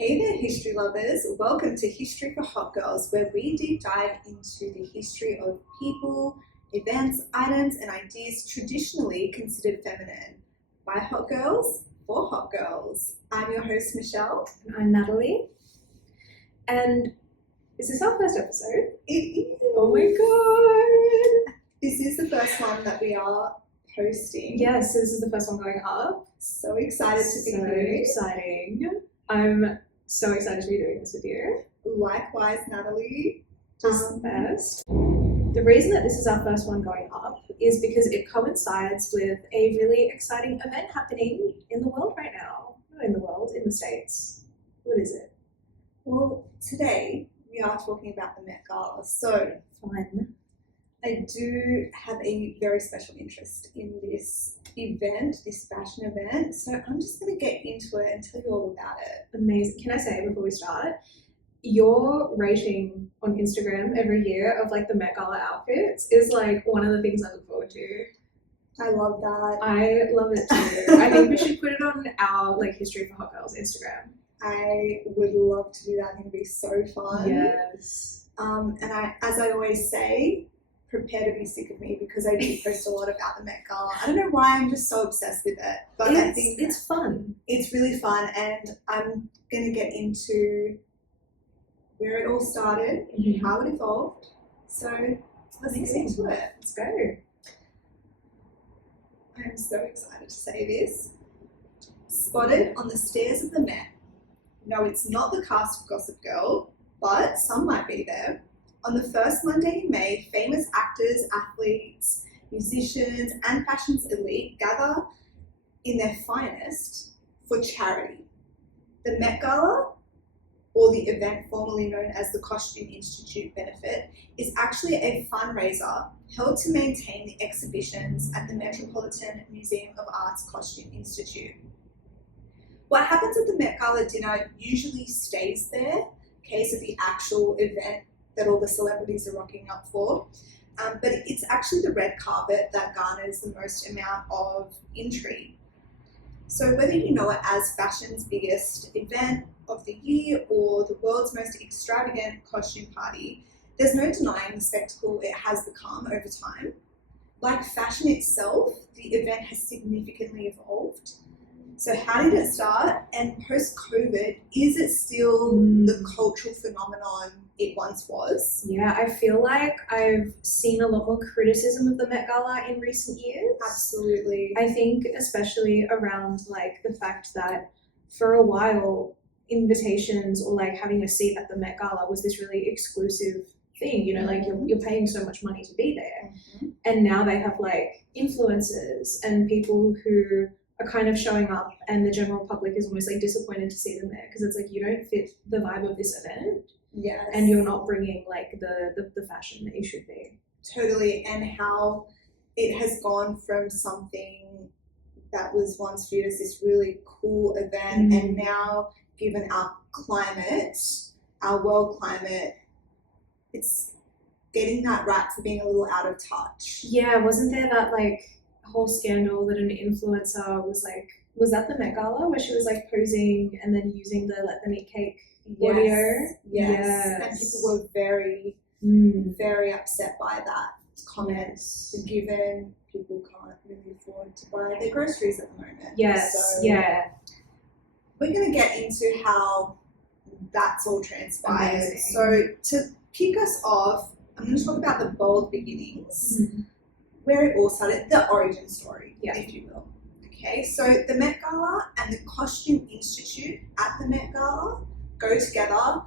Hey there, history lovers. Welcome to History for Hot Girls, where we deep dive into the history of people, events, items, and ideas traditionally considered feminine. By hot girls, for hot girls. I'm your host, Michelle. And I'm Natalie. And is this our first episode? It is. Oh my god! This is the first one that we are posting. Yes, this is the first one going up. So excited to be So here. exciting. I'm so excited to be doing this with you. Likewise, Natalie. Best. The reason that this is our first one going up is because it coincides with a really exciting event happening in the world right now. Not in the world, in the States. What is it? Well, today we are talking about the Met Gala. So Fun. I do have a very special interest in this event, this fashion event. So I'm just going to get into it and tell you all about it. Amazing. Can I say before we start, your rating on Instagram every year of like the Met Gala outfits is like one of the things I look forward to. I love that. I love it too. I think we should put it on our like History for Hot Girls Instagram. I would love to do that. I think it'd be so fun. Yes. And as I always say, prepare to be sick of me because I do post a lot about the Met Gala. I don't know why I'm just so obsessed with it, but I think it's fun. It's really fun, and I'm going to get into where it all started and how it evolved. So let's get into it. Let's go. I'm so excited to say this. Spotted on the stairs of the Met. No, it's not the cast of Gossip Girl, but some might be there. On the first Monday in May, famous actors, athletes, musicians, and fashion's elite gather in their finest for charity. The Met Gala, or the event formerly known as the Costume Institute benefit, is actually a fundraiser held to maintain the exhibitions at the Metropolitan Museum of Art's Costume Institute. What happens at the Met Gala dinner usually stays there, in case of the actual event that all the celebrities are rocking up for. But it's actually the red carpet that garners the most amount of intrigue. So whether you know it as fashion's biggest event of the year or the world's most extravagant costume party, there's no denying the spectacle it has become over time. Like fashion itself, the event has significantly evolved. So how did it start? And post-COVID, is it still the cultural phenomenon it once was? Yeah, I feel like I've seen a lot more criticism of the Met Gala in recent years. Absolutely. I think especially around like the fact that for a while invitations or like having a seat at the Met Gala was this really exclusive thing, you know, like you're paying so much money to be there. And now they have like influencers and people who are kind of showing up, and the general public is almost like disappointed to see them there because it's like you don't fit the vibe of this event. Yes. And you're not bringing like the fashion that you should be. Totally. And how it has gone from something that was once viewed as this really cool event and now, given our climate, our world climate, it's getting that rap for being a little out of touch. Yeah, wasn't there that like whole scandal that an influencer was that the Met Gala where she was like posing and then using the let them eat cake audio? Yes. And people were very, very upset by that comment, given people can't really afford to buy their groceries at the moment. Yes, so we're going to get into how that's all transpired. Amazing. So to kick us off, I'm going to talk about the bold beginnings, where it all started, the origin story, if you will. Okay, so the Met Gala and the Costume Institute at the Met Gala go together.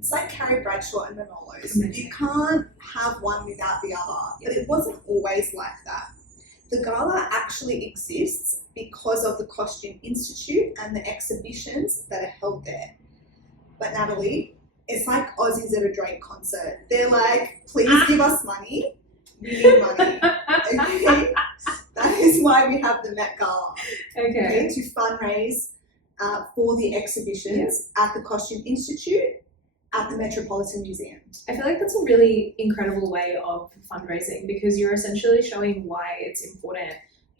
It's like Carrie Bradshaw and Manolo's. You can't have one without the other, but it wasn't always like that. The gala actually exists because of the Costume Institute and the exhibitions that are held there. But Natalie, it's like Aussies at a Drake concert. They're like, please give us money. We need money. Okay? That is why we have the Met Gala. Okay, to fundraise for the exhibitions at the Costume Institute at the Metropolitan Museum. I feel like that's a really incredible way of fundraising because you're essentially showing why it's important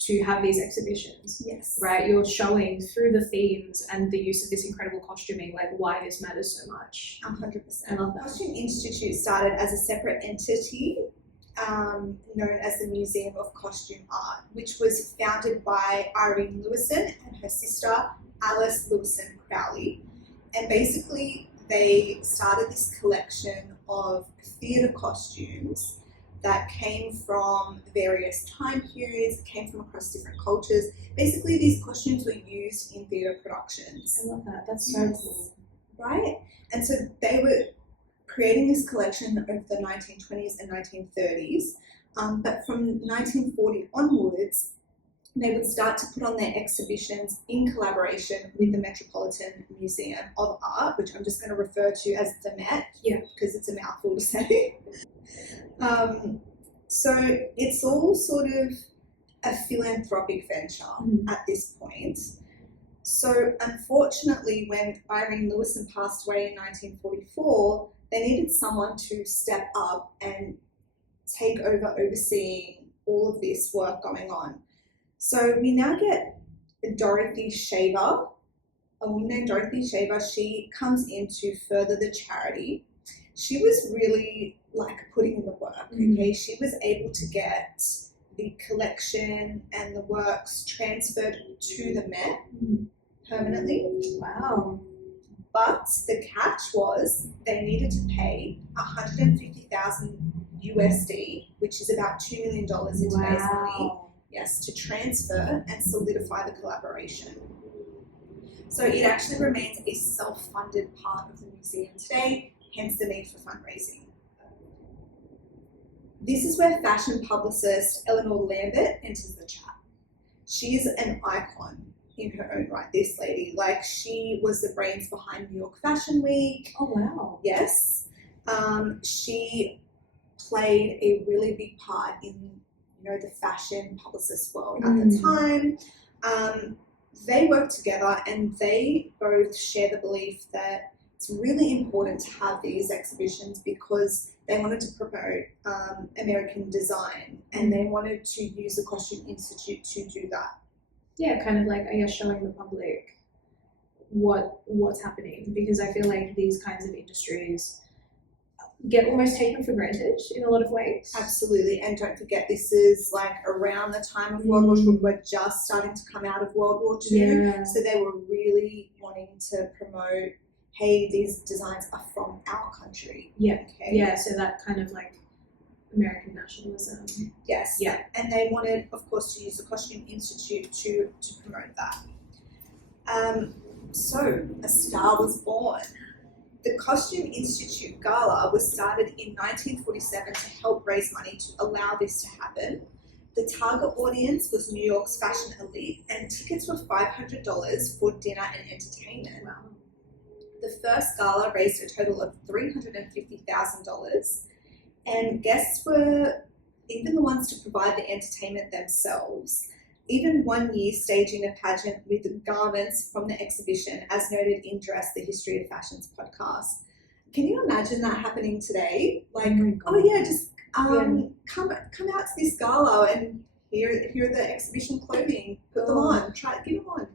to have these exhibitions. Yes. Right? You're showing through the themes and the use of this incredible costuming, like why this matters so much. 100%. I love that. Costume Institute started as a separate entity known as the Museum of Costume Art, which was founded by Irene Lewison and her sister Alice Lewison Crowley. And basically they started this collection of theatre costumes that came from various time periods, came from across different cultures. Basically, these costumes were used in theatre productions. I love that. That's so cool. Right? And so they were creating this collection over the 1920s and 1930s. But from 1940 onwards, they would start to put on their exhibitions in collaboration with the Metropolitan Museum of Art, which I'm just going to refer to as the Met, because it's a mouthful to say. So it's all sort of a philanthropic venture at this point. So unfortunately, when Irene Lewison passed away in 1944, they needed someone to step up and take over overseeing all of this work going on. So we now get Dorothy Shaver, a woman named Dorothy Shaver. She comes in to further the charity. She was really like putting in the work, okay? She was able to get the collection and the works transferred to the Met permanently. Wow. But the catch was they needed to pay $150,000 USD, which is about $2 million in today's money, yes, to transfer and solidify the collaboration. So it actually remains a self-funded part of the museum today, hence the need for fundraising. This is where fashion publicist Eleanor Lambert enters the chat. She is an icon in her own right, this lady. Like, she was the brains behind New York Fashion Week. Oh, wow. Yes. She played a really big part in, you know, the fashion publicist world at the time. They worked together and they both share the belief that it's really important to have these exhibitions because they wanted to promote American design and they wanted to use the Costume Institute to do that. Yeah, kind of like, I guess, showing the public what's happening, because I feel like these kinds of industries get almost taken for granted in a lot of ways. Absolutely, and don't forget, this is like around the time of World War II. We're just starting to come out of World War II, so they were really wanting to promote, hey, these designs are from our country. Yeah, so that kind of like American nationalism. Yes. Yeah. And they wanted, of course, to use the Costume Institute to promote that. So a star was born. The Costume Institute Gala was started in 1947 to help raise money to allow this to happen. The target audience was New York's fashion elite, and tickets were $500 for dinner and entertainment. Wow. The first gala raised a total of $350,000. And guests were even the ones to provide the entertainment themselves. Even one year staging a pageant with garments from the exhibition, as noted in Dress, the History of Fashion's podcast. Can you imagine that happening today? Like, just come out to this gala and here are the exhibition clothing. Put them on. Give them on.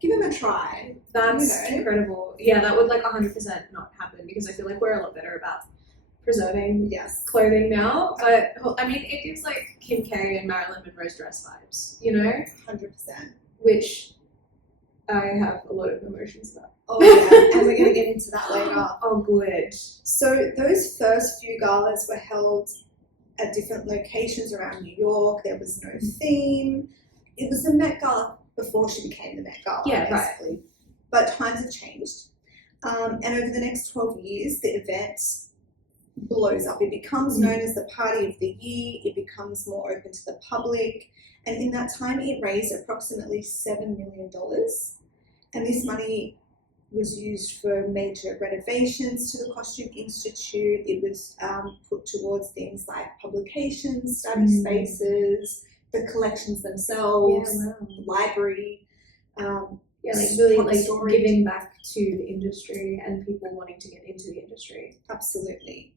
Give them a try. That's incredible. Yeah, that would like 100% not happen, because I feel like we're a lot better about preserving clothing now. But I mean, it gives like Kim K and Marilyn Monroe's dress vibes, you know? 100%. Which I have a lot of emotions about. Oh yeah, and we're going to get into that later. Oh, good. So those first few galas were held at different locations around New York. There was no theme. It was the Met Gala before she became the Met Gala, basically. Right. But times have changed. And over the next 12 years, the event blows up. It becomes known as the Party of the Year. It becomes more open to the public. And in that time, it raised approximately $7 million. And this money was used for major renovations to the Costume Institute. It was put towards things like publications, study spaces, the collections themselves, the library. Like really like giving back to the industry and people wanting to get into the industry. Absolutely.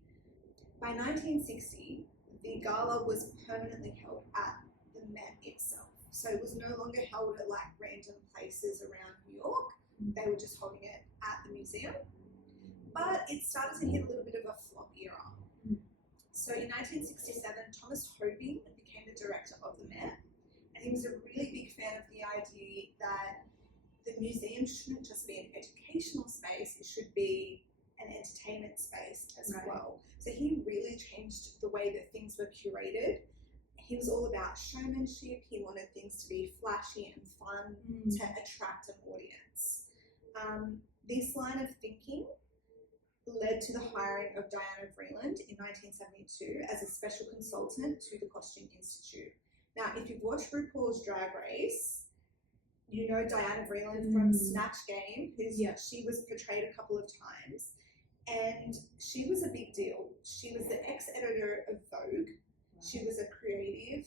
By 1960, the gala was permanently held at the Met itself. So it was no longer held at like random places around New York. They were just holding it at the museum. But it started to hit a little bit of a flop era. So in 1967, Thomas Hobing became the director of the Met, and he was a really big fan of the idea that the museum shouldn't just be an educational space, it should be an entertainment space as well. So he really changed the way that things were curated. He was all about showmanship. He wanted things to be flashy and fun to attract an audience. This line of thinking led to the hiring of Diana Vreeland in 1972 as a special consultant to the Costume Institute. Now, if you've watched RuPaul's Drag Race, you know Diana Vreeland from Snatch Game, she was portrayed a couple of times, and she was a big deal. She was the ex-editor of Vogue. She was a creative.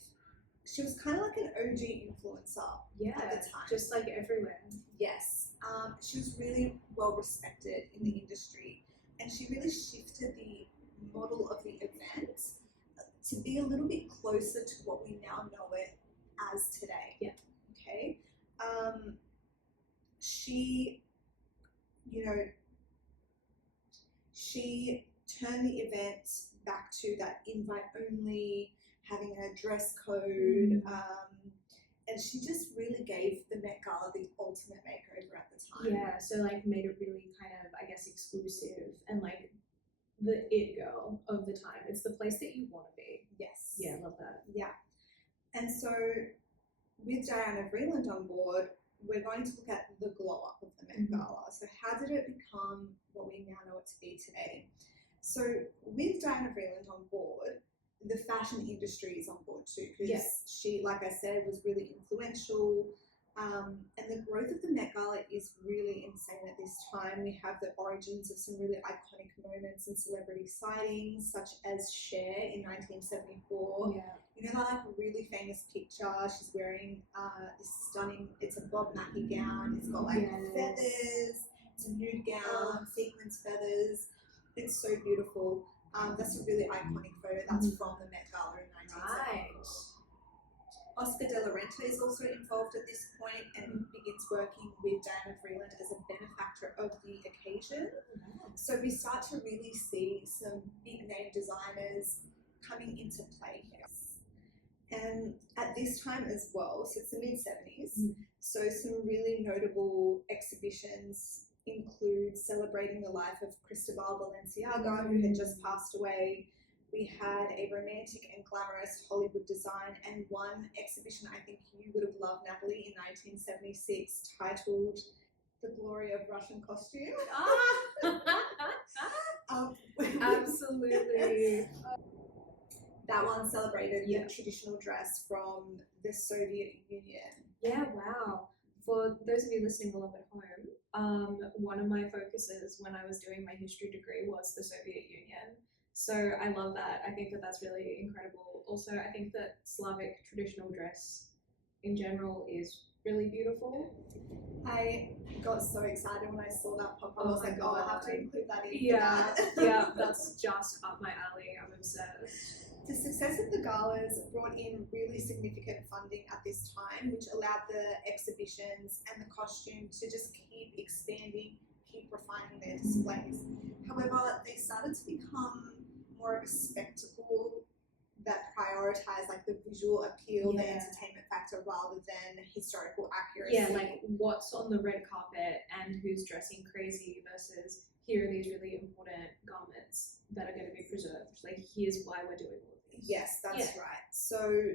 She was kind of like an OG influencer at the time. Just like everywhere. Yes. She was really well respected in the industry, and she really shifted the model of the event to be a little bit closer to what we now know it as today. Yeah. Okay. She turned the event back to that invite only, having a dress code, and she just really gave the Met Gala the ultimate makeover at the time. Yeah, so like made it really kind of, I guess, exclusive and like the it girl of the time. It's the place that you want to be. Yes. Yeah, love that. Yeah. And so with Diana Vreeland on board, we're going to look at the glow up of the Met Gala. So how did it become what we now know it to be today? So with Diana Vreeland on board, the fashion industry is on board too, because she, like I said, was really influential. And the growth of the Met Gala is really insane at this time. We have the origins of some really iconic moments and celebrity sightings, such as Cher in 1974. Yeah. You know that like really famous picture? She's wearing this stunning, it's a Bob Mackie gown. It's got like feathers. It's a nude gown, sequins feathers. It's so beautiful. That's a really iconic photo. That's from the Met Gala in 1970. Right. Oscar de la Renta is also involved at this point and begins working with Diana Vreeland as a benefactor of the occasion. So we start to really see some big name designers coming into play here. And at this time as well, so it's the mid-70s, so some really notable exhibitions include celebrating the life of Cristobal Balenciaga, who had just passed away. We had a romantic and glamorous Hollywood design, and one exhibition I think you would have loved, Natalie, in 1976, titled The Glory of Russian Costume. Absolutely. That one celebrated the traditional dress from the Soviet Union. Yeah, wow. For those of you listening along at home, one of my focuses when I was doing my history degree was the Soviet Union. So I love that. I think that that's really incredible. Also, I think that Slavic traditional dress in general is really beautiful. I got so excited when I saw that pop up. I was like, oh, I have to include that in. Yeah, that's just up my alley. I'm obsessed. The success of the galas brought in really significant funding at this time, which allowed the exhibitions and the costume to just keep expanding, keep refining their displays. However, they started to become more of a spectacle that prioritized like the visual appeal, the entertainment factor, rather than historical accuracy. Yeah, like what's on the red carpet and who's dressing crazy versus here are these really important garments that are going to be preserved. Like here's why we're doing all of this. Yes, that's right. So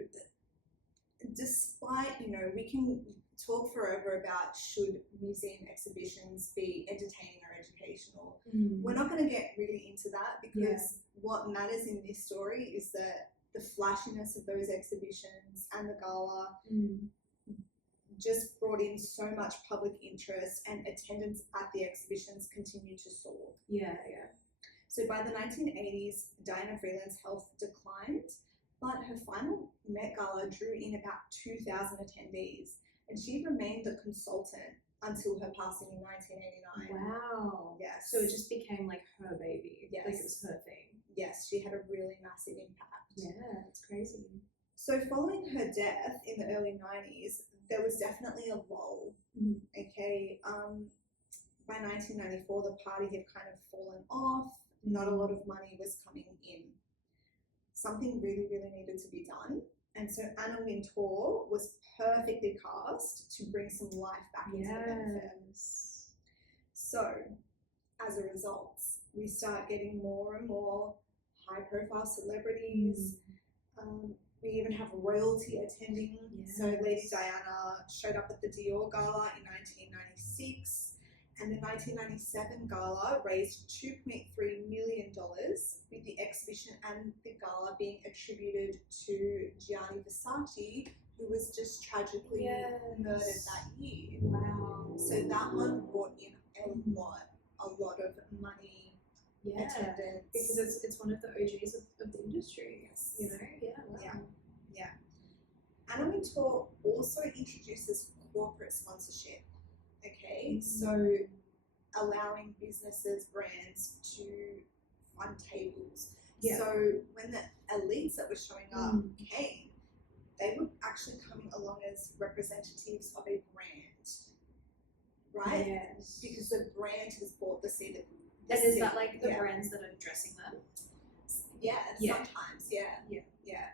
despite, we can talk forever about should museum exhibitions be entertaining or educational. We're not going to get really into that because what matters in this story is that the flashiness of those exhibitions and the gala just brought in so much public interest, and attendance at the exhibitions continued to soar. Yeah. So by the 1980s, Diana Vreeland's health declined, but her final Met Gala drew in about 2,000 attendees, and she remained a consultant until her passing in 1989. Wow. Yes. So it just became like her baby. Yes. Like it was her thing. Yes, she had a really massive impact. Yeah, it's crazy. So following her death in the early 90s, there was definitely a lull. Okay, by 1994, the party had kind of fallen off. Not a lot of money was coming in. Something really, really needed to be done. And so Anna Wintour was perfectly cast to bring some life back into the benefit. So, as a result, we start getting more and more high-profile celebrities. We even have royalty attending. So Lady Diana showed up at the Dior Gala in 1996, and the 1997 gala raised $2.3 million, with the exhibition and the gala being attributed to Gianni Versace, who was just tragically murdered that year. Wow. So that one brought in a lot of money. Attendance. Because it's one of the OGs of the industry. Yes. You know? Yeah. Anna Wintour also introduces corporate sponsorship. Okay, so allowing businesses, brands to fund tables. So when the elites that were showing up came, they were actually coming along as representatives of a brand, right? Yes. Because the brand has bought the seat. And is that like the brands that are dressing them? Yeah, sometimes, yeah.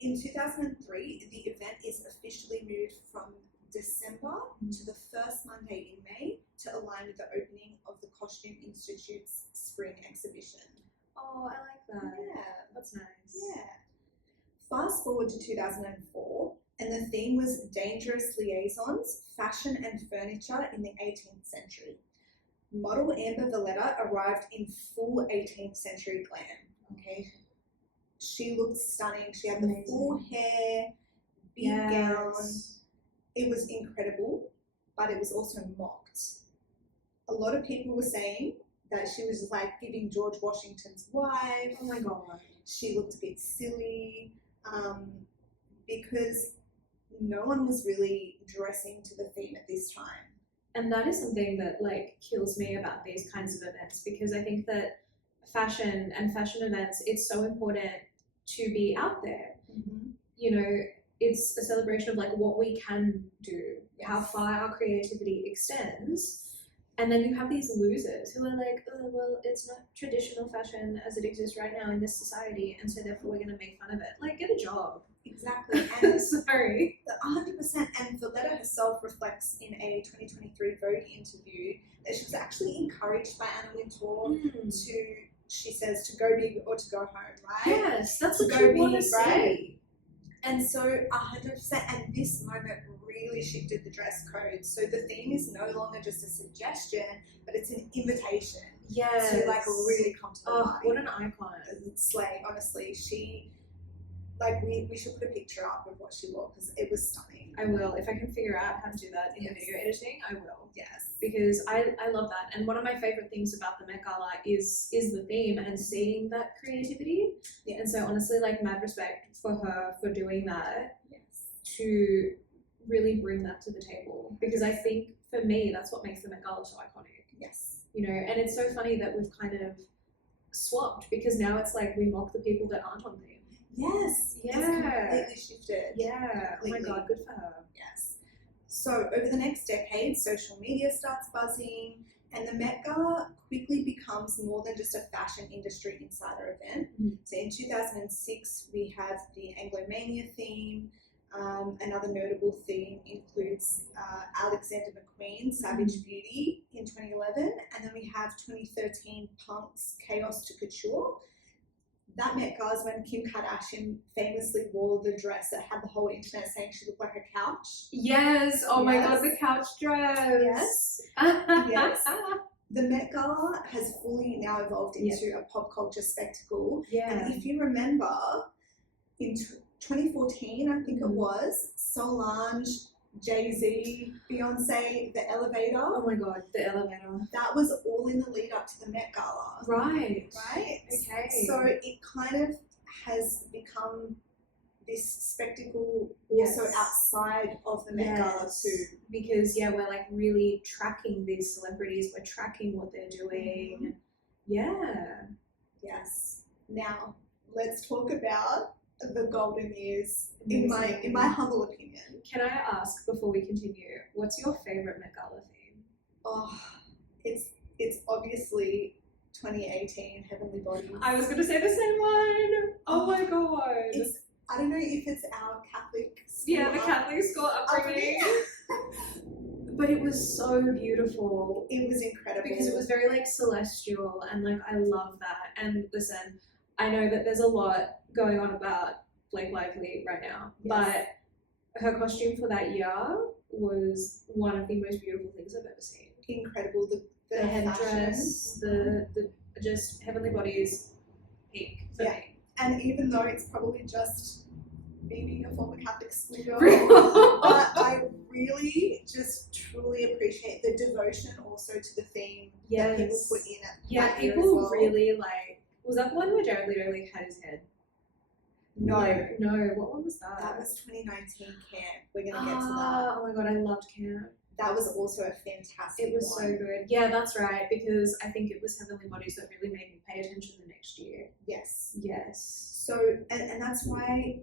In 2003, the event is officially moved from December to the first Monday in May to align with the opening of the Costume Institute's spring exhibition. Oh, I like that. Yeah. That's nice. Yeah. Fast forward to 2004, and the theme was Dangerous Liaisons, Fashion and Furniture in the 18th Century. Model Amber Valletta arrived in full 18th century glam. Okay. She looked stunning. She had the full hair, big gown. It was incredible, but it was also mocked. A lot of people were saying that she was like giving George Washington's wife. Oh my God. She looked a bit silly because no one was really dressing to the theme at this time. And that is something that like kills me about these kinds of events, because I think that fashion and fashion events, it's so important to be out there. You know, it's a celebration of like what we can do, how far our creativity extends. And then you have these losers who are like, oh, well, it's not traditional fashion as it exists right now in this society, and so therefore we're going to make fun of it. Like, get a job. Exactly. And sorry. 100%. And Valletta herself reflects in a 2023 Vogue interview that she was actually encouraged by Anna Wintour to, she says, to go big or to go home, right? Yes, that's what you want to see. And so 100%, and this moment really shifted the dress code. So the theme is no longer just a suggestion, but it's an invitation to like really come to the party. What an icon. Slay, honestly. She, like, we should put a picture up of what she wore because it was stunning. I will. If I can figure out how to do that in the video editing, I will. Yes. Because I love that. And one of my favorite things about the Met Gala is the theme and seeing that creativity. And so honestly, like, mad respect for her for doing that. To really bring that to the table. Because I think for me, that's what makes the Met Gala so iconic. You know, and it's so funny that we've kind of swapped, because now it's like we mock the people that aren't on theme. It's completely shifted. Completely. Oh my God, good for her. So over the next decade, social media starts buzzing, and the Met Gala quickly becomes more than just a fashion industry insider event. So in 2006, we have the Anglomania theme. Another notable theme includes Alexander McQueen, Savage Beauty in 2011, and then we have 2013 Punk's Chaos to Couture. That Met Gala is when Kim Kardashian famously wore the dress that had the whole internet saying she looked like a couch. Oh my God, the couch dress. The Met Gala has fully now evolved into a pop culture spectacle. And if you remember, in 2014, I think it was, Solange, Jay-Z, Beyonce, the elevator. Oh my God, the elevator. That was all in the lead up to the Met Gala. Right. Okay. So it kind of has become this spectacle also outside of the Met Gala too. Because we're like really tracking these celebrities, we're tracking what they're doing. Now, let's talk about the golden years, in my humble opinion. Can I ask before we continue, what's your favorite Met Gala theme? Oh, it's obviously 2018 Heavenly Bodies. I was gonna say the same one. Oh my god. I don't know if it's our Catholic school. Yeah, the Catholic school upbringing. But it was so beautiful. It was incredible. Because it was very like celestial, and like I love that. And listen, I know that there's a lot going on about Blake Lively right now, but her costume for that year was one of the most beautiful things I've ever seen. Incredible. The headdress, the just Heavenly Bodies peak for me. And even though it's probably just me being a former Catholic schoolgirl, but I really just truly appreciate the devotion also to the theme that people put in it. Yeah, people really like. Was that the one where Jared Leto like had his head? No. What one was that? That was 2019 Camp. We're gonna get to that. Oh my god, I loved Camp. That was also a fantastic It was so good. Yeah, that's right, because I think it was Heavenly Bodies that really made me pay attention the next year. Yes. Yes. So, and that's why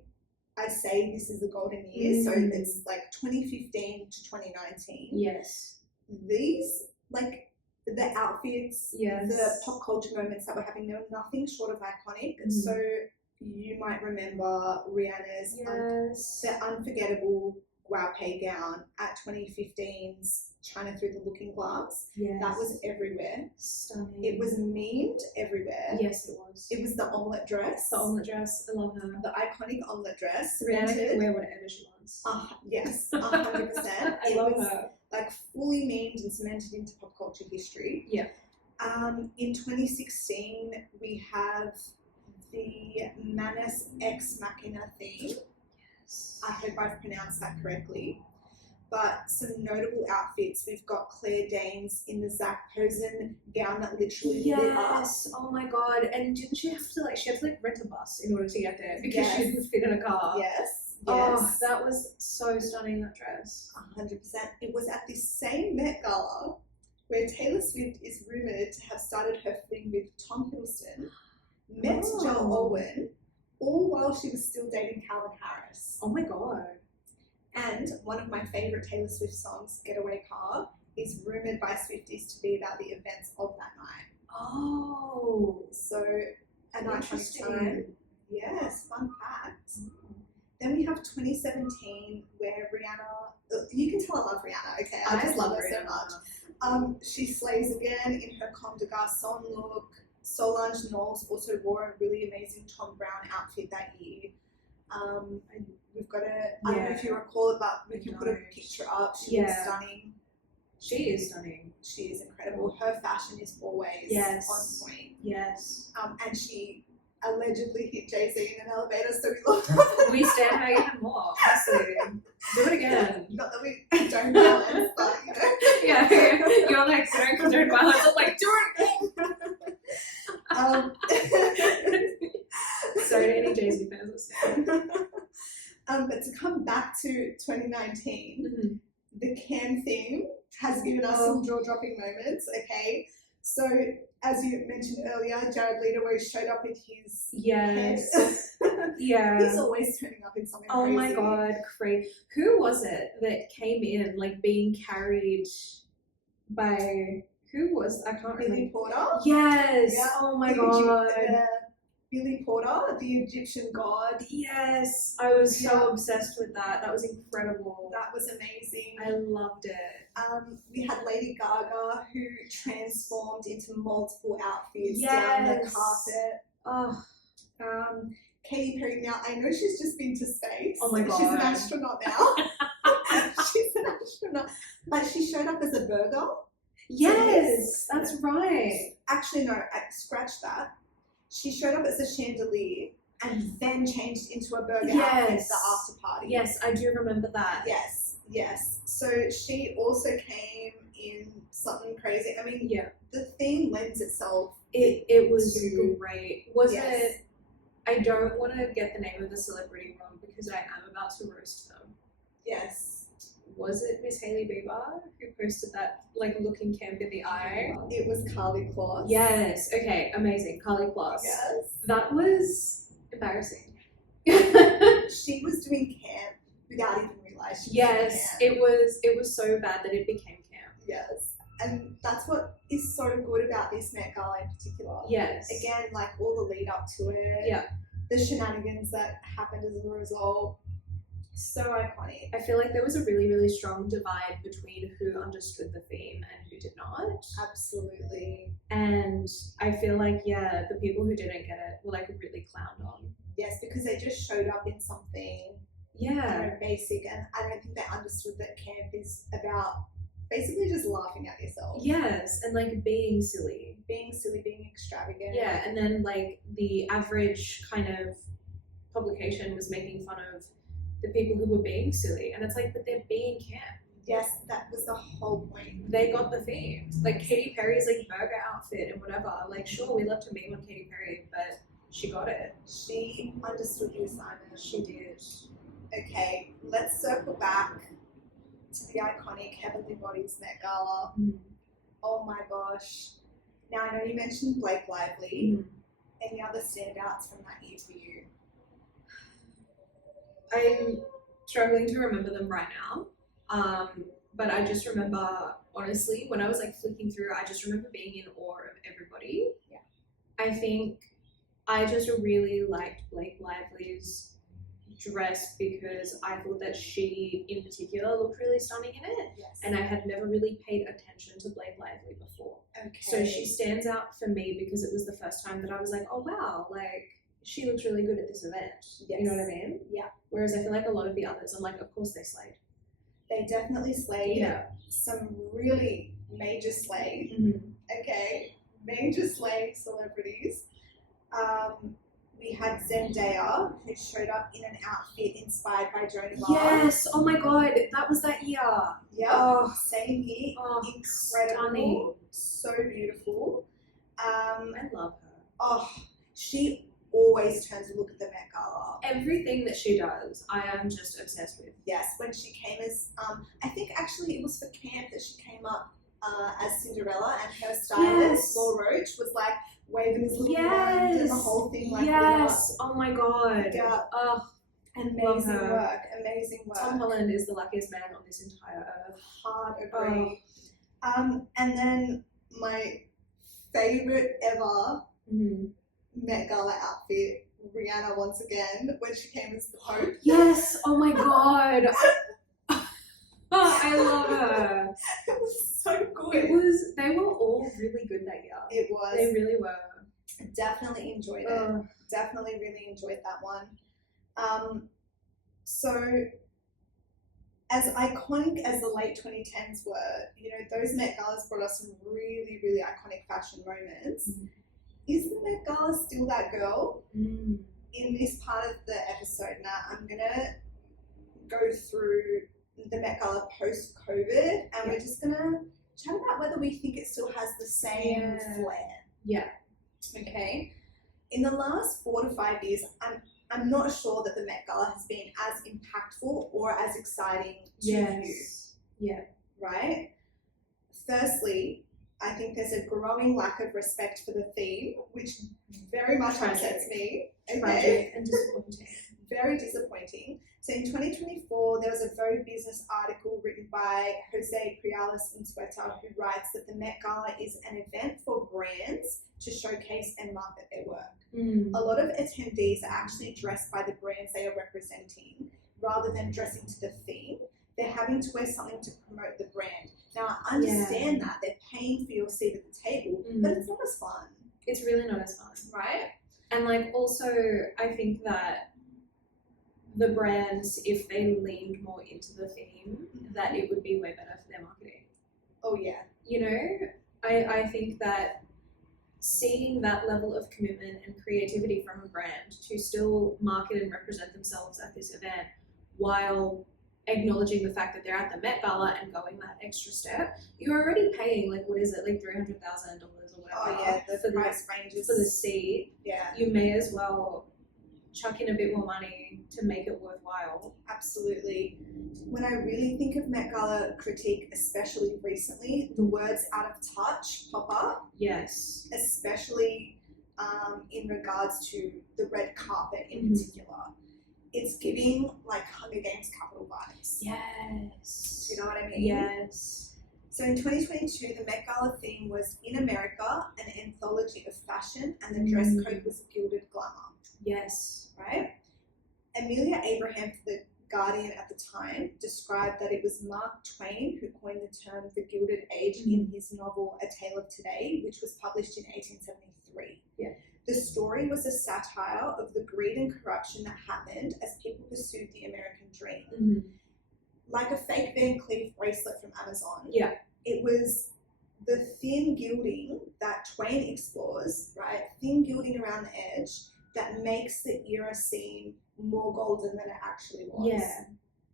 I say this is the golden year. So it's like 2015 to 2019. Yes. These, like, the outfits, yes, the pop culture moments that were happening, they were nothing short of iconic. So you might remember Rihanna's the unforgettable Guapé gown at 2015's China Through the Looking Glass. Yes. That was everywhere. Stunning. It was memed everywhere. Yes, it was. It was the omelette dress. The omelette dress. I love her. The iconic omelette dress. Rihanna can wear whatever she wants. Yes, 100%. I love her. Like fully memed and cemented into pop culture history. Yeah. In 2016, we have the Manus Ex Machina theme. Yes. I hope I've pronounced that correctly. But some notable outfits. We've got Claire Danes in the Zach Posen gown that literally lit up. Yes. Oh my god. And didn't she have to like rent a bus in order to get there because she didn't fit in a car? Yes. Oh, that was so stunning, that dress. 100%. It was at this same Met Gala where Taylor Swift is rumoured to have started her fling with Tom Hiddleston, met Joel Owen, all while she was still dating Calvin Harris. Oh my god. And one of my favourite Taylor Swift songs, Getaway Car, is rumoured by Swifties to be about the events of that night. Oh. So, an iconic time. Yes, fun fact. Then we have 2017 where Rihanna, you can tell I love Rihanna, okay? I just love her so much. She slays again in her Comme des Garçons look. Solange Knowles also wore a really amazing Tom Brown outfit that year. And we've got I don't know if you recall it, but we can put a picture up. She is stunning. She is stunning. She is incredible. Her fashion is always on point. Yes. And she allegedly hit Jay-Z in an elevator, so we looked up. We stand her even more, honestly. Do it again. Not that we condone violence, but you know. Yeah, you're like, I don't condone violence. I'm like, do it again. Sorry to any Jay-Z fans listening. But to come back to 2019, the Cam theme has given us some jaw-dropping moments, okay? So, as you mentioned earlier, Jared Leto always showed up with his head. Yeah. He's always turning up in something crazy. Oh my god, crazy. Who was it that came in, like, being carried by, who was, I can't remember. Billy Porter? Yes. Yeah. Oh my god. Billy Porter, the Egyptian god. Yes. I was so obsessed with that. That was incredible. That was amazing. I loved it. We had Lady Gaga who transformed into multiple outfits down the carpet. Oh. Katy Perry, now I know she's just been to space. Oh my god. She's an astronaut now. She's an astronaut. But she showed up as a burger. Yes, that's right. Actually, no, scratch that. She showed up as a chandelier and then changed into a burger outfit at the after party. Yes, I do remember that. Yes. So she also came in something crazy. I mean, the theme lends itself. It was great. Was it? I don't want to get the name of the celebrity wrong because I am about to roast them. Yes. Was it Miss Hailey Bieber who posted that, like, looking camp in the eye? It was Carly Kloss. Yes. Okay. Amazing. Carly Kloss. Yes. That was embarrassing. She was doing camp without even realising. Yes, it was so bad that it became camp. Yes. And that's what is so good about this Met Gala in particular. Yes. Again, like all the lead up to it. Yeah. The shenanigans that happened as a result. So iconic. I feel like there was a really, really strong divide between who understood the theme and who did not. Absolutely. And I feel like, the people who didn't get it were like really clowned on. Yes, because they just showed up in something basic, and I don't think they understood that camp is about basically just laughing at yourself. Yes, and like being silly. Being silly, being extravagant. Yeah, and then like the average kind of publication was making fun of the people who were being silly, and it's like, but they're being camp. Yes, that was the whole point. They got the themes. Like Katy Perry's like burger outfit and whatever. Like, sure, we love to meme on Katy Perry, but she got it. She understood the assignment. She did. Okay, let's circle back to the iconic Heavenly Bodies Met Gala. Oh my gosh. Now, I know you mentioned Blake Lively. Any other standouts from that year for you? I'm struggling to remember them right now. But I just remember, honestly, when I was like flicking through, I just remember being in awe of everybody. Yeah. I think I just really liked Blake Lively's dress because I thought that she in particular looked really stunning in it. Yes. And I had never really paid attention to Blake Lively before. Okay. So she stands out for me because it was the first time that I was like, oh wow, like she looks really good at this event. Yes. You know what I mean? Yeah. Whereas I feel like a lot of the others, I'm like, of course they slayed. They definitely slayed. Yeah. Some really major slay. Okay. Major slay celebrities. We had Zendaya, who showed up in an outfit inspired by Joan of Arc. Yes. Oh my god, that was that year. Yeah. Oh. Same here. Oh, incredible. stunning. So beautiful. I love her. Oh, she always turns to look at the Met Gala. Everything that she does, I am just obsessed with. Yes, when she came as, I think actually it was for camp that she came up as Cinderella, and her stylist, Law Roach, was like waving his little wand and the whole thing. Like, oh my god. Yeah. Oh, amazing work. Amazing work. Tom Holland is the luckiest man on this entire earth. Hard agree. And then my favorite ever Met Gala outfit, Rihanna once again, when she came as the Pope. Yes, oh my god. I love her. It was so good. They were all really good that year. It was. They really were. Definitely enjoyed it. Definitely really enjoyed that one. So as iconic as the late 2010s were, you know, those Met Galas brought us some really, really iconic fashion moments. Is the Met Gala still that girl? In this part of the episode now, I'm going to go through the Met Gala post-COVID, and we're just going to chat about whether we think it still has the same flair. Yeah. Okay. In the last 4 to 5 years, I'm not sure that the Met Gala has been as impactful or as exciting to you. Yeah. Right? Firstly, I think there's a growing lack of respect for the theme, which very much upsets me. Tragic and disappointing. Very disappointing. So in 2024, there was a Vogue business article written by Jose Priales-Unzueta, who writes that the Met Gala is an event for brands to showcase and market their work. A lot of attendees are actually dressed by the brands they are representing rather than dressing to the theme. They're having to wear something to promote the brand. Now, I understand that. They're paying for your seat at the table, but it's not as fun. It's really not as fun. Right? And like also, I think that the brands, if they leaned more into the theme, that it would be way better for their marketing. Oh, yeah. You know, I think that seeing that level of commitment and creativity from a brand to still market and represent themselves at this event while acknowledging the fact that they're at the Met Gala and going that extra step, you're already paying like, what is it, like $300,000 or whatever. Oh yeah, the price ranges for the seat. Yeah, you may as well chuck in a bit more money to make it worthwhile. Absolutely. When I really think of Met Gala critique, especially recently, the words "out of touch" pop up. Yes. Especially in regards to the red carpet in particular. It's giving like Hunger Games capital vibes. Yes. Do you know what I mean? Yes. So in 2022, the Met Gala theme was In America, an anthology of fashion, and the dress code was gilded glamour. Yes. Right? Amelia Abraham, for The Guardian at the time, described that it was Mark Twain who coined the term the Gilded Age in his novel A Tale of Today, which was published in 1873. Yeah. The story was a satire of the greed and corruption that happened as people pursued the American dream. Like a fake Van Cleef bracelet from Amazon. Yeah. It was the thin gilding that Twain explores, right? Thin gilding around the edge that makes the era seem more golden than it actually was. Yeah,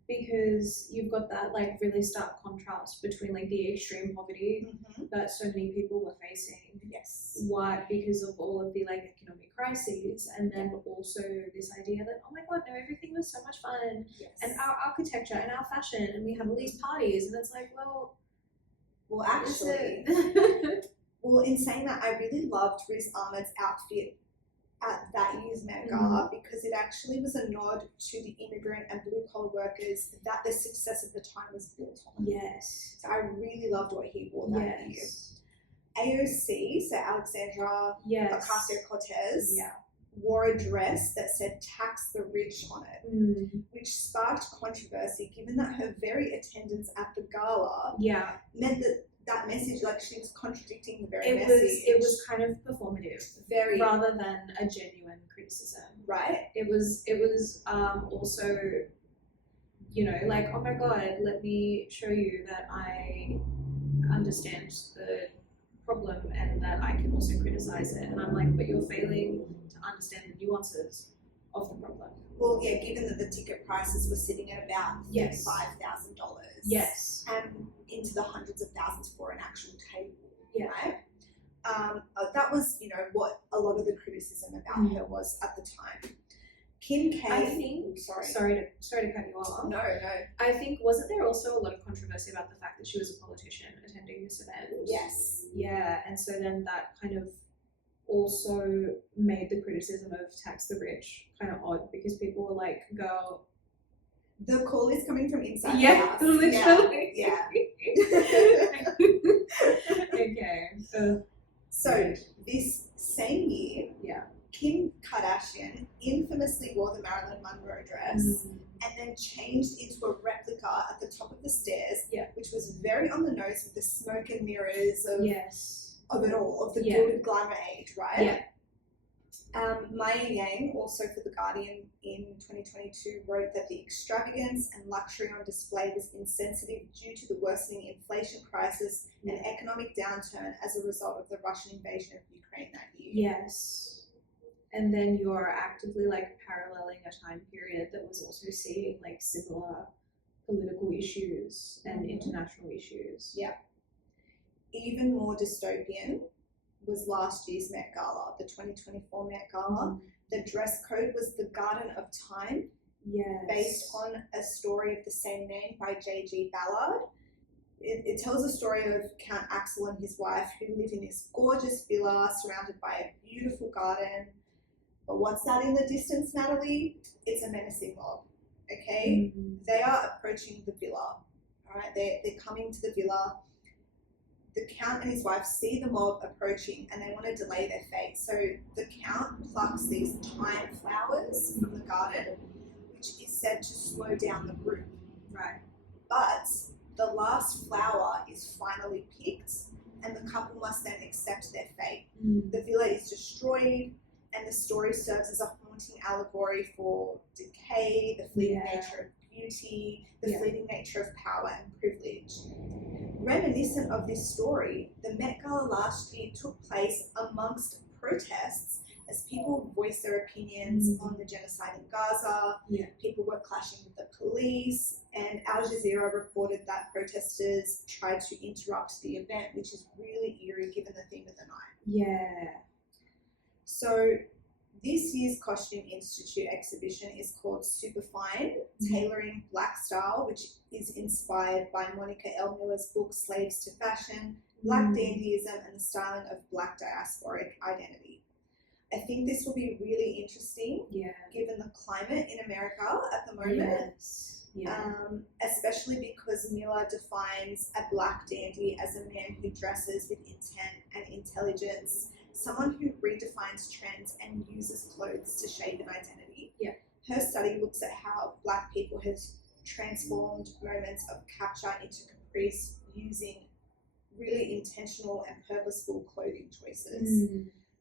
because you've got that like really stark contrast between like the extreme poverty that so many people were facing. Yes. Why? Because of all of the like economic crises, and then also this idea that, oh my god, no, everything was so much fun, Yes. and our architecture and our fashion, and we have all these parties, and it's like, well, actually, well, in saying that, I really loved Riz Ahmed's outfit at that year's Met Gala because it actually was a nod to the immigrant and blue collar workers that the success of the time was built on. Yes. So I really loved what he wore that year. Yes. AOC, so Alexandra Yes. Ocasio-Cortez, Yeah. wore a dress that said "tax the rich" on it, which sparked controversy given that her very attendance at the gala meant that that message, like she was contradicting the very message. It was kind of performative, very rather than a genuine criticism. right. It was also, you know, like, oh my god, let me show you that I understand the problem and that I can also criticize it. And I'm like, but you're failing to understand the nuances of the problem. Well, yeah, given that the ticket prices were sitting at about Yes. $35,000. Yes. And into the hundreds of thousands for an actual table. Yeah. Right? That was, you know, what a lot of the criticism about her was at the time. Kim K. I think. Sorry to cut you off. No. I think, wasn't there also a lot of controversy about the fact that she was a politician attending this event? Yes. Yeah, and so then that kind of also made the criticism of tax the rich kind of odd because people were like, girl. The call is coming from inside the Yeah, house. literally. Yeah. Okay. So this same year, Yeah. Kim Kardashian infamously wore the Marilyn Monroe dress and then changed into a replica at the top of the stairs, which was very on the nose with the smoke and mirrors of it all, of the gilded glamour age, right? Yeah. Maya Yang, also for The Guardian in 2022, wrote that the extravagance and luxury on display was insensitive due to the worsening inflation crisis and economic downturn as a result of the Russian invasion of Ukraine that year. Yes. And then you're actively like paralleling a time period that was also seeing like similar political issues and international issues. Yeah. Even more dystopian was last year's Met Gala, the 2024 Met Gala. The dress code was the Garden of Time, based on a story of the same name by J.G. Ballard. It tells a story of Count Axel and his wife who live in this gorgeous villa surrounded by a beautiful garden. But what's that in the distance, Natalie? It's a menacing mob, okay? They are approaching the villa, all right? They're coming to the villa. The Count and his wife see the mob approaching and they want to delay their fate. So the Count plucks these thyme flowers from the garden, which is said to slow down the group. Right. But the last flower is finally picked and the couple must then accept their fate. The villa is destroyed and the story serves as a haunting allegory for decay, the fleeting nature of beauty, the fleeting nature of power and privilege. Reminiscent of this story, the Met Gala last year took place amongst protests as people voiced their opinions on the genocide in Gaza. People were clashing with the police, and Al Jazeera reported that protesters tried to interrupt the event, which is really eerie given the theme of the night. Yeah. So this year's Costume Institute exhibition is called Superfine, Tailoring Black Style, which is inspired by Monica L. Miller's book Slaves to Fashion, Black Dandyism and the Styling of Black Diasporic Identity. I think this will be really interesting Yeah. given the climate in America at the moment. Yes. Yeah. Especially because Miller defines a black dandy as a man who dresses with intent and intelligence, someone who redefines trends and uses clothes to shape an identity. Yeah. Her study looks at how black people have transformed moments of capture into caprice using really intentional and purposeful clothing choices.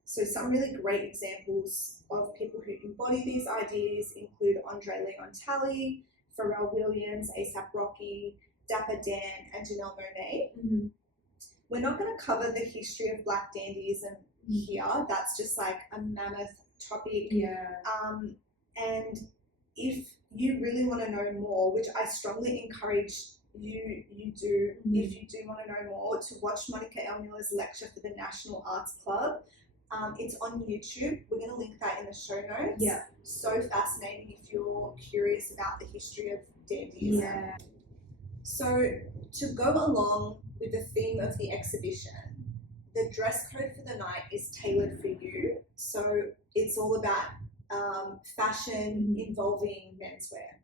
So some really great examples of people who embody these ideas include Andre Leon Talley, Pharrell Williams, A$AP Rocky, Dapper Dan, and Janelle Monáe. We're not going to cover the history of black dandyism here. That's just like a mammoth topic. Yeah. And if you really want to know more, which I strongly encourage you do, if you do want to know more, to watch Monica L. Miller's lecture for the National Arts Club. It's on YouTube. We're going to link that in the show notes. Yeah. So fascinating if you're curious about the history of dandyism. Yeah. So to go along with the theme of the exhibition, the dress code for the night is tailored for you. So it's all about fashion involving menswear.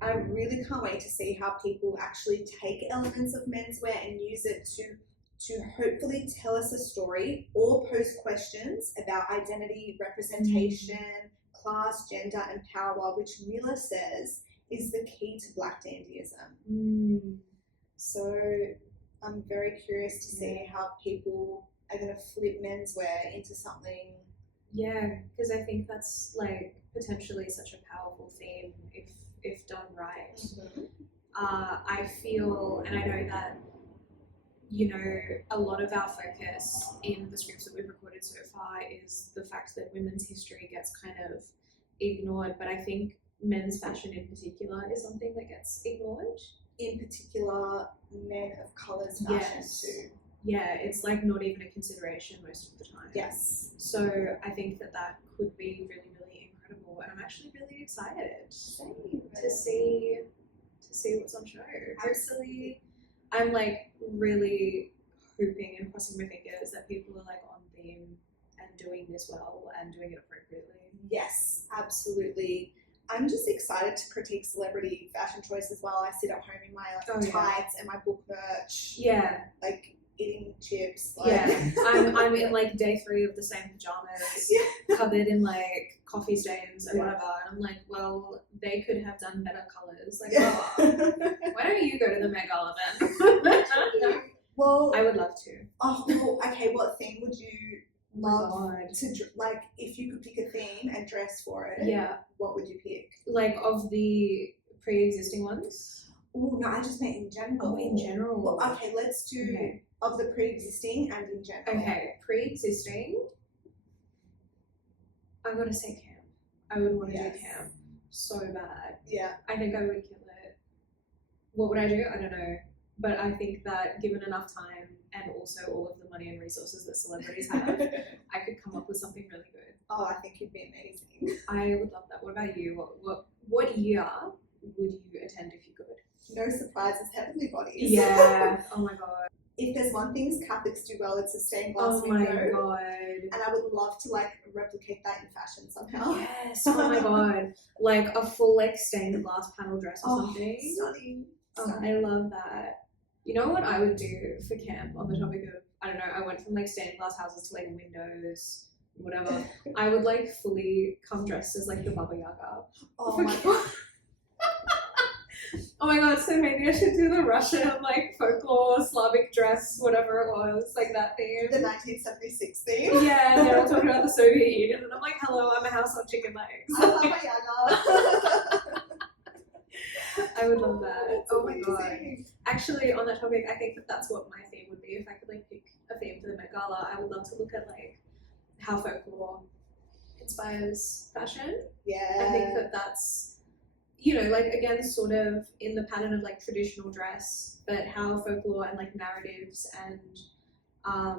I really can't wait to see how people actually take elements of menswear and use it to hopefully tell us a story or pose questions about identity, representation, class, gender, and power, which Miller says is the key to black dandyism. So I'm very curious to see how people are going to flip menswear into something. Yeah, because I think that's like potentially such a powerful theme if done right. I feel, and I know that, you know, a lot of our focus in the scripts that we've recorded so far is the fact that women's history gets kind of ignored, but I think men's fashion in particular is something that gets ignored. In particular, men of colour's fashion too. Yeah, it's like not even a consideration most of the time. Yes. So I think that could be really, really incredible, and I'm actually really excited to see what's on show. Hopefully, I'm like really hoping and crossing my fingers that people are like on theme and doing this well and doing it appropriately. Yes, absolutely. I'm just excited to critique celebrity fashion choices while I sit at home in my tights and my book merch. Yeah. Like eating chips. Like. Yeah. I'm in like day 3 of the same pajamas, covered in like coffee stains and whatever. And I'm like, well, they could have done better colours. Like, why don't you go to the Met Gala then? Well, I would love to. Oh, well, okay. What theme would you love to like? If you could pick a theme and dress for it, what would you pick? Like of the pre-existing ones? Oh no, I just meant in general. Oh, in general. Well, okay, let's do of the pre-existing and in general. Okay, pre-existing. I gotta say camp. I would want to do camp so bad. Yeah. I think I would kill it. What would I do? I don't know. But I think that given enough time and also all of the money and resources that celebrities have, I could come up with something really good. Oh, I think you'd be amazing. I would love that. What about you? What year would you attend if you could? No surprises, Heavenly Bodies. Yeah. Oh my god. If there's one thing Catholics do well, it's a stained glass window. Oh my god. And I would love to like replicate that in fashion somehow. Yes. Oh my god. Like a full like stained glass panel dress or something. Stunning. I love that. You know what I would do for camp on the topic of, I don't know, I went from like stained glass houses to like windows, whatever. I would like fully come dressed as like the Baba Yaga. Oh my god. Oh my god, so maybe I should do the Russian like folklore Slavic dress, whatever it was, like that theme. The 1976 theme. Yeah, they're all talking about the Soviet Union, and I'm like, hello, I'm a house on chicken legs. Baba Yaga. I would love that. Oh my god. Actually, on that topic, I think that's what my theme would be. If I could like pick a theme for the Met Gala, I would love to look at like how folklore inspires fashion. Yeah. I think that's, you know, like again, sort of in the pattern of like traditional dress, but how folklore and like narratives and I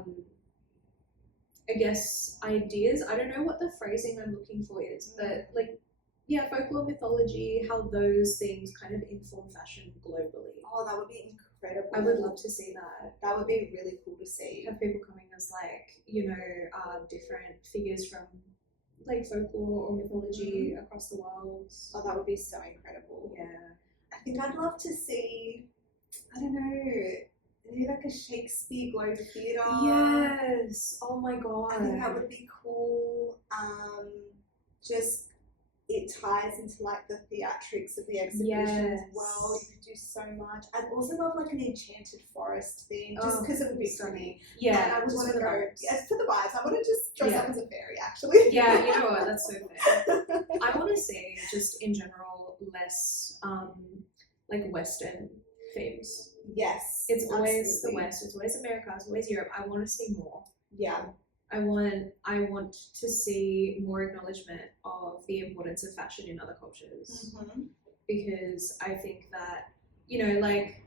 guess ideas. I don't know what the phrasing I'm looking for is, but like folklore, mythology, how those things kind of inform fashion globally. Oh, that would be incredible. I would love to see that. That would be really cool to see. Have people coming as like, you know, different figures from like folklore or mythology across the world. Oh, that would be so incredible. Yeah. I think I'd love to see, I don't know, maybe like a Shakespeare Globe Theatre. Yes. Oh my god. I think that would be cool. Just it ties into like the theatrics of the exhibition as well. You could do so much. I'd also love like an enchanted forest thing, just because it would be stunning. Yeah, and I would want to go. Yes, for the vibes. I want to just dress Yeah. up as a fairy, actually. Yeah, you know what? That's so fair. I want to see just in general less like Western themes. Yes, It's always the absolutely. West. It's always America. It's always Europe. I want to see more. Yeah. I want to see more acknowledgement of the importance of fashion in other cultures, because I think that, you know, like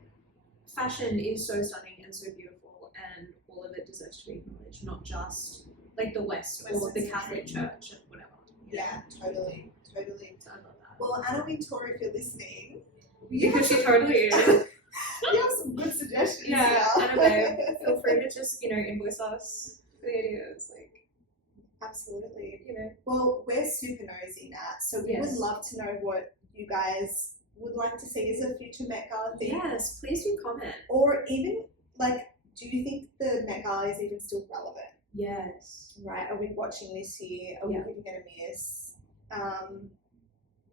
fashion is so stunning and so beautiful, and all of it deserves to be acknowledged, not just like the West or the Catholic Church and whatever. Yeah, totally. So I love that. Well, Anna Wintour, if you're listening, Because she totally is. you have some good suggestions. Yeah, here. Anna babe, feel free to just, you know, invoice us for the ideas, like, Absolutely. you know. Well, we're super nosy, Nat, so we would love to know what you guys would like to see as a future Met Gala theme. Yes, please do comment. Or even, like, do you think the Met Gala is even still relevant? Yes. Right, are we watching this year? Are we giving it a miss?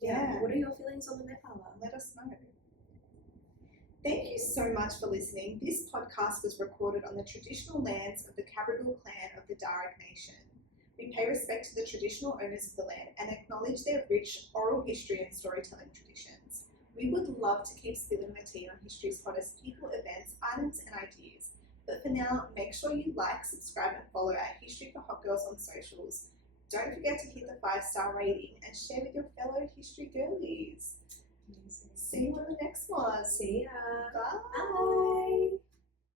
Yeah. What are your feelings on the Met Gala? Let us know. Thank you so much for listening. This podcast was recorded on the traditional lands of the Cabral clan of the Darug Nation. We pay respect to the traditional owners of the land and acknowledge their rich oral history and storytelling traditions. We would love to keep spilling the tea on history's hottest people, events, items, and ideas. But for now, make sure you like, subscribe, and follow at History for Hot Girls on socials. Don't forget to hit the 5-star rating and share with your fellow history girlies. See you on the next one. See ya. Bye. Bye.